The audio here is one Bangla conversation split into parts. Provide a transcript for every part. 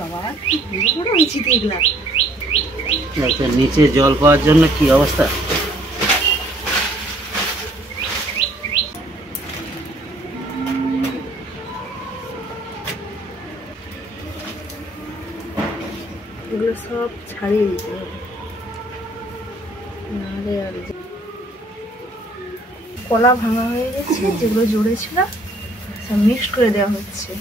বাবা কি বড় উঁচু দেখলাম। আচ্ছা, নিচে জল পাওয়ার জন্য কি অবস্থা? এগুলো সব ছাড়িয়ে দিতে হবে, নাহলে আর কলা ভাঙা হয়ে গেছে, যেগুলো জোরে ছিল সব মিক্সড করে দেওয়া হচ্ছে।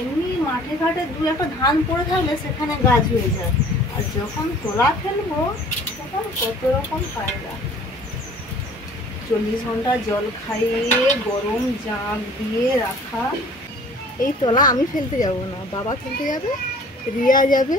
এমনি মাঠে ঘাটে দু একটা ধান পড়ে থাকলে সেখানে গাছ হয়ে যায়, আর যখন তোলা ফেলবো তখন কত রকম কায়দা। 40 ঘন্টা জল খাইয়ে গরম জাঁক দিয়ে রাখা। এই তলা আমি ফেলতে যাব না, বাবা ফেলতে যাবে, রিয়া যাবে।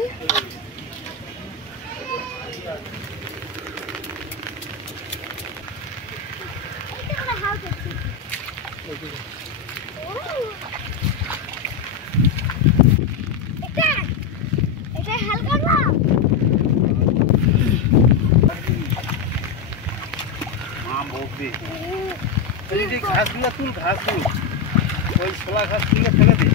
ঘাসগুলো তুল, ঘাসগুলো ওই ছোলা ঘাস তুলে ফেলে দিই।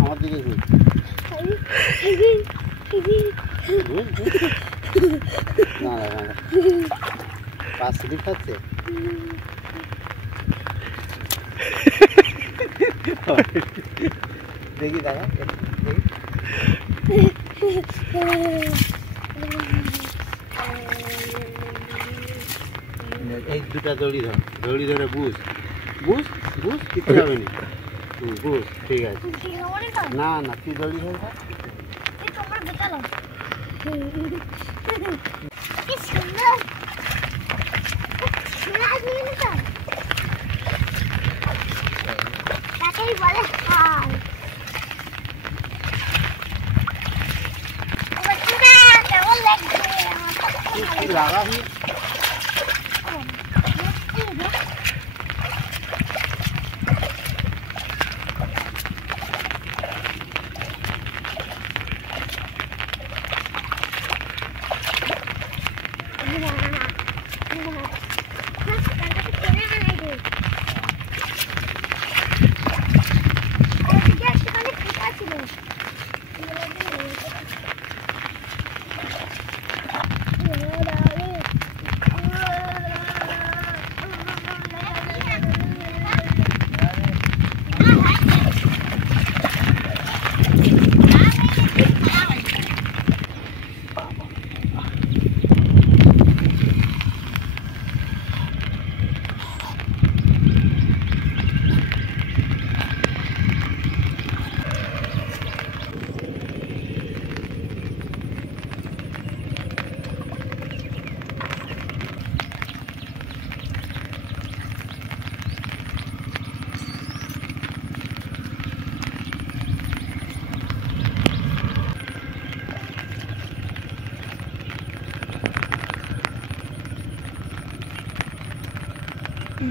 আমার দিকে না না না পাঁচ স্লিপ খাচ্ছে। দেখি দাদা, এই দুটা দড়ি ধর, দড়ি ধরে বুঝ বুঝ বুঝ, কিছু হবে না, বুঝ, ঠিক আছে। না না তুই দড়ি ধরে থাক। লাগাবি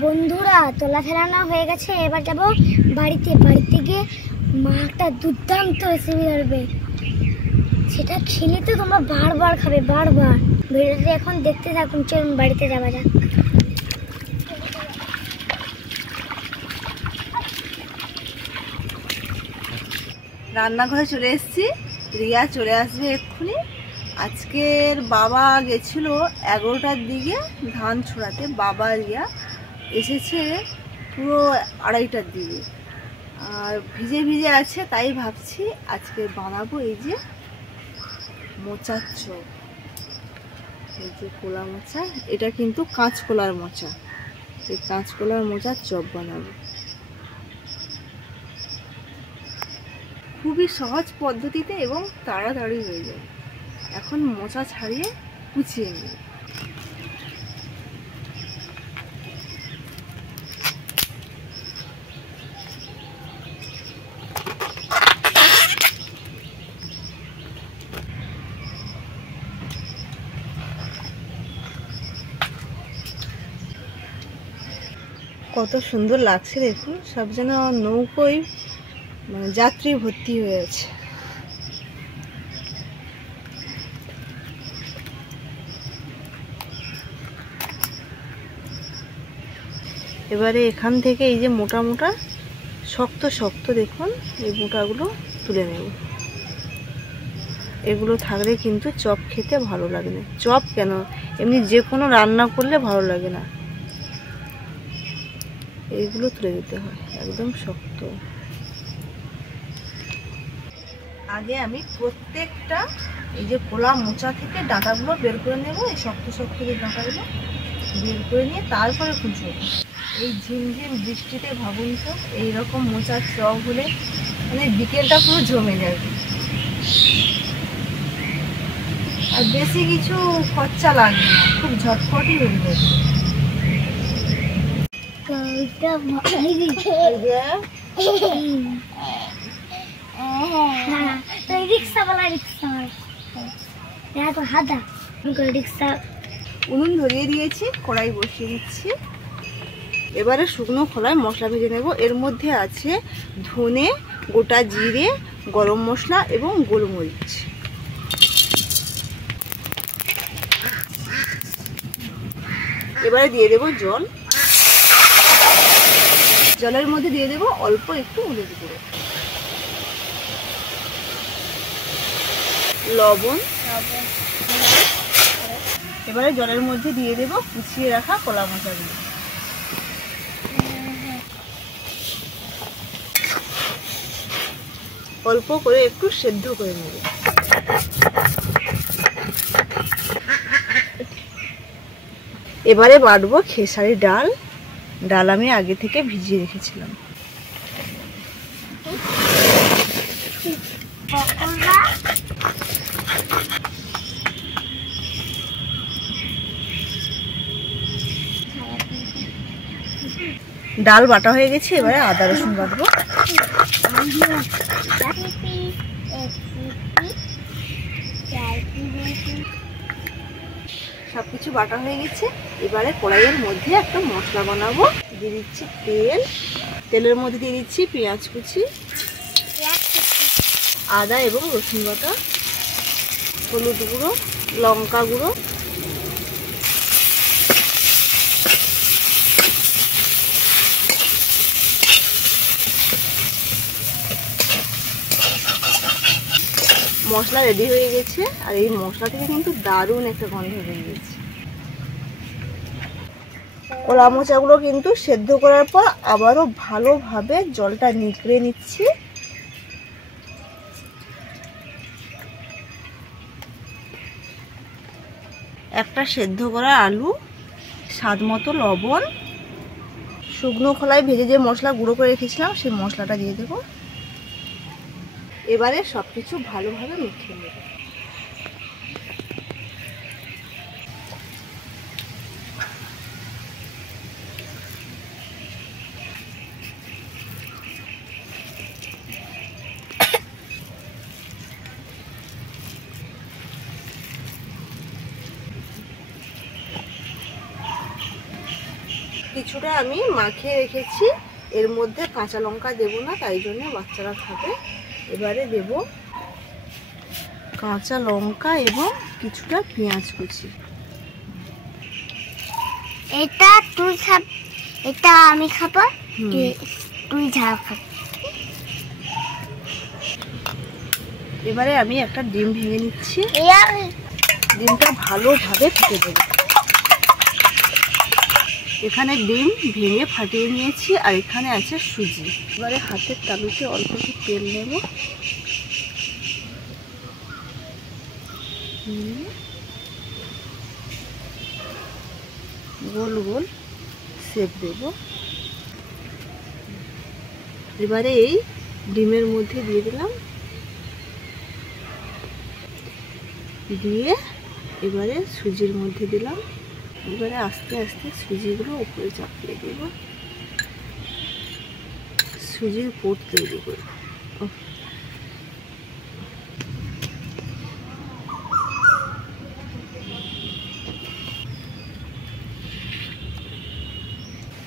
বন্ধুরা তোলা ফেলানো হয়ে গেছে, এবার যাব বাড়িতে। বাড়িতে গিয়ে মা একটা দুর্দান্ত রেসিপি করবে, সেটা খেলে তো তোমরা বারবার খাবে, বারবার। ভিডিওটি এখন দেখতে থাকুন, চলুন বাড়িতে যাওয়া যাক। রান্নাঘরে চলে এসেছি, রিয়া চলে আসবে এক্ষুনি। আজকের বাবা গেছিল 11টার দিকে ধান ছড়াতে, বাবা রিয়া এসেছে পুরো 2:30টার দিকে, আর ভিজে ভিজে আছে। তাই ভাবছি আজকে বানাবো এই যে মোচার চপ। এই যে কোলা মোচা, এটা কিন্তু কাঁচকলার মোচা, এই কাঁচকলার মোচার চপ বানাবো। খুবই সহজ পদ্ধতিতে এবং তাড়াতাড়ি হয়ে যাবে। এখন মোচা ছাড়িয়ে কুচিয়ে নেব। কত সুন্দর লাগছে দেখুন, সব যেন নৌকোয় মানে যাত্রী ভর্তি হয়ে আছে। এবারে এখান থেকে এই যে মোটা মোটা শক্ত শক্ত দেখুন, এই মোটাগুলো তুলে নেব। এগুলো থাকলে কিন্তু চপ খেতে ভালো লাগে না। চপ কেন, এমনি যে কোনো রান্না করলে ভালো লাগে না। এইগুলো তুলে দিতে হয়, একদম শক্ত। আগে আমি প্রত্যেকটা এই যে কোলা মোচা থেকে ডাঁটাগুলো বের করে নেব, এই শক্ত শক্ত যে ডাঁটাগুলো বের করে নিয়ে তারপরে কুচবো। এই ঝিমঝিম বৃষ্টিতে ভাবুন তো এইরকম মোচার চপ হলে মানে বিকেলটা পুরো জমে যাবে। আর বেশি কিছু খরচা লাগবে না, খুব ঝটপটই হয়ে যাবে। উনুন ধরিয়ে দিয়েছি, কড়াই বসিয়ে দিচ্ছি। এবারে শুকনো খোলায় মশলা ভেজে নেব। এর মধ্যে আছে ধনে, গোটা জিরে, গরম মশলা এবং গোলমরিচ। এবারে দিয়ে দেব জল। জলের মধ্যে দিয়ে দেব অল্প একটু হলুদ গুঁড়ো, লবণ। এবারে জলের মধ্যে দিয়ে দেব কুচিয়ে রাখা কলা মোচাগুলো। অল্প করে একটু সেদ্ধ করে নেব। এবারে বাটবো খেসারি ডাল। ডাল আমি আগে থেকে ভিজিয়ে রেখেছিলাম। ডাল বাটা হয়ে গেছে, এবারে আদা রসুন বাটবো। সবকিছু বাটা হয়ে গেছে। এবারে কড়াইয়ের মধ্যে একটা মশলা বানাবো। দিয়ে দিচ্ছি তেল। তেলের মধ্যে দিয়ে দিচ্ছি পেঁয়াজ কুচি, আদা এবং রসুন বাটা, হলুদ গুঁড়ো, লঙ্কা গুঁড়ো, মশলা রেডি হয়ে গেছে। আর এই মশলা থেকে কিন্তু দারুণ একটা গন্ধ বেরিয়েছে। কলা মোচাগুলো কিন্তু সেদ্ধ করার পর আবারও ভালোভাবে জলটা নিগড়ে নিচ্ছি। একটা সেদ্ধ করা আলু, স্বাদ মতো লবণ, শুকনো খোলায় ভেজে যে মশলা গুঁড়ো করে রেখেছিলাম সেই মশলাটা দিয়ে দেবো। এবারে সবকিছু ভালোভাবে মিশিয়ে নেব। কিছুটা আমি মাখিয়ে রেখেছি, এর মধ্যে কাঁচা লঙ্কা দেবো না, তাই জন্য বাচ্চারা খাবে। এবারে দেব কাঁচা লঙ্কা এবং কিছুটা পেঁয়াজ কুচি। এটা তুই খাব, এটা আমি খাবো, তুই ঝাল খাব। এবারে আমি একটা ডিম ভেঙে নিচ্ছি, ডিমটা ভালোভাবে ফেটে দেব। এখানে ডিম ভেঙে ফাটিয়ে নিয়েছি, আর এখানে আছে সুজি। এবারে হাতের তালুতে অল্প একটু তেল নেব, গোল গোল শেপ দেব। এবারে এই ডিমের মধ্যে দিয়ে দিলাম, দিয়ে এবারে সুজির মধ্যে দিলাম। এবারে আস্তে আস্তে সুজিগুলো উপরে চাপিয়ে দেব, সুজির পোট তৈরি করব।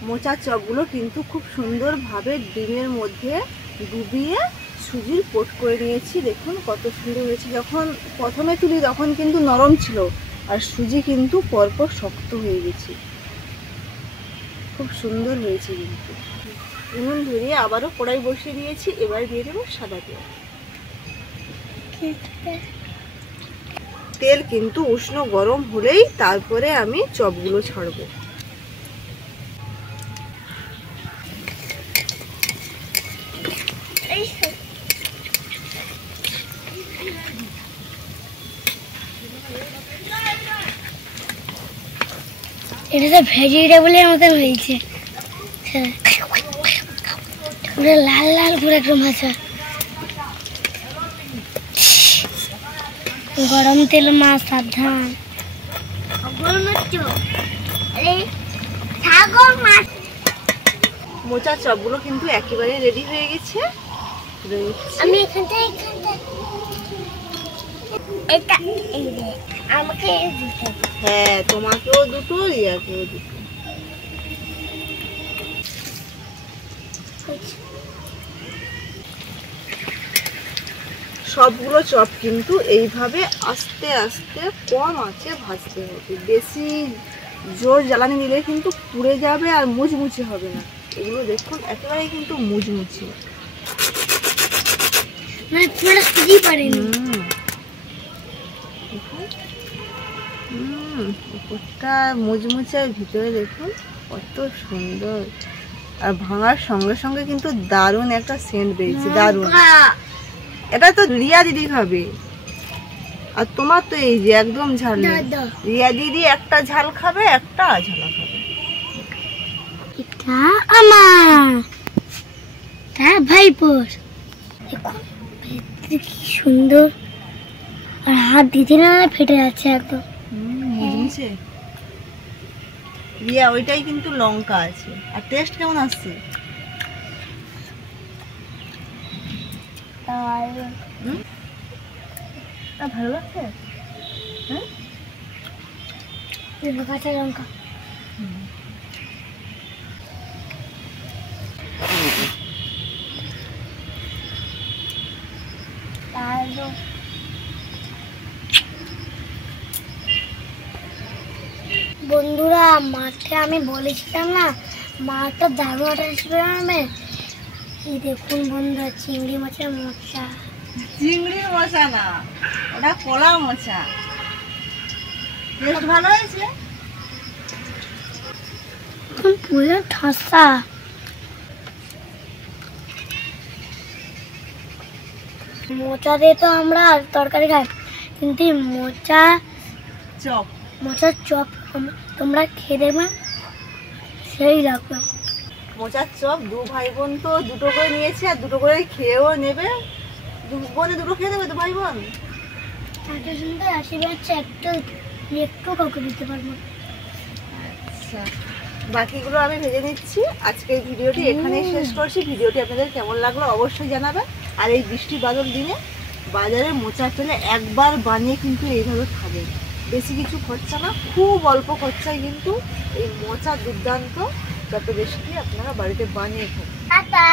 মোচার চপগুলো কিন্তু খুব সুন্দরভাবে ডিমের মধ্যে ডুবিয়ে সুজির পোট করে নিয়েছি। দেখুন কত সুন্দর হয়েছে। যখন প্রথমে তুলি তখন কিন্তু নরম ছিল, আর সুজি কিন্তু পরপর শক্ত হয়ে গেছে। খুব সুন্দর হয়েছে কিন্তু। উনুন ধরিয়ে আবারও কড়াই বসিয়ে দিয়েছি, এবার দিয়ে দেবো সাদা তেল। তেল কিন্তু উষ্ণ গরম হলেই তারপরে আমি চপগুলো ছাড়বো। এটা তো ভেজিটেবলের মতন হয়েছে, পুরো লাল লাল পুরো একদম ভাজা। গরম তেল মা সাবধান। মোচার চপগুলো কিন্তু একেবারে রেডি হয়ে গেছে। আমি এটা আমাকে হ্যাঁ, তোমাকেও দুটো, রিয়াকেও দুটো। সবগুলো চপ কিন্তু এইভাবে আস্তে আস্তে কম আঁচে ভাজতে হবে। বেশি জোর জ্বালানি দিলে কিন্তু পুড়ে যাবে আর মুচমুচে হবে না। এগুলো দেখুন একেবারে কিন্তু মুচমুচে, উপরটা মুচমুচে, ভিতরে দেখুন কত সুন্দর। আর ভাঙার সঙ্গে সঙ্গে কিন্তু দারুণ একটা সেন্ট বেরিয়েছে, দারুণ। এটা তো রিয়া দিদি খাবে, আর তোমার তো এই যে একদম ঝাল নেই। রিয়া দিদি একটা ঝাল খাবে, একটা আঝালা খাবে। এটা আমার, হ্যাঁ ভাইপোর। কি সুন্দর, আর হাত দিতে না ফেটে যাচ্ছে একদম। রিয়া ওইটাই কিন্তু লঙ্কা আছে। আর টেস্ট কেমন আসছে? ভালো লাগছে? হ্যাঁ, কাঁচা লঙ্কা। বন্ধুরা, মাকে আমি বলেছিলাম না, মা একটা দারুণ একটা রেসিপি বানাবে। এই দেখুন বন্ধুরা, চিংড়ি মাছের মোচা। চিংড়ির মোচা না, ওটা কলা মোচা। টেস্ট ভালো হয়েছে? পুরো ঠাসা। মোচা দিয়ে তো আমরা তরকারি খাই, কিন্তু মোচার চপ তোমরা খেয়ে দেখবে, সেই লাগবে। মোচার চপ দু ভাই বোন তো দুটো করে নিয়েছে, আর দুটো করে খেয়েও নেবে। বোনে দুটো খেয়ে দেবে, দু ভাই বোন। এত সুন্দর আশীর্বাদ হচ্ছে, একটু কাউকে দিতে পারবো। আচ্ছা, বাকিগুলো আমি ভেজে নিচ্ছি। আজকের ভিডিওটি এখানেই শেষ করছি। ভিডিওটি আপনাদের কেমন লাগলো অবশ্যই জানাবেন। আর এই বৃষ্টি বাদল দিনে বাজারে মোচা পেলে একবার বানিয়ে কিন্তু এইভাবে খাবেন। বেশি কিছু খরচা না, খুব অল্প খরচায় কিন্তু এই মোচা দুর্দান্ত যত রেসিপি আপনারা বাড়িতে বানিয়ে খান। টাটা।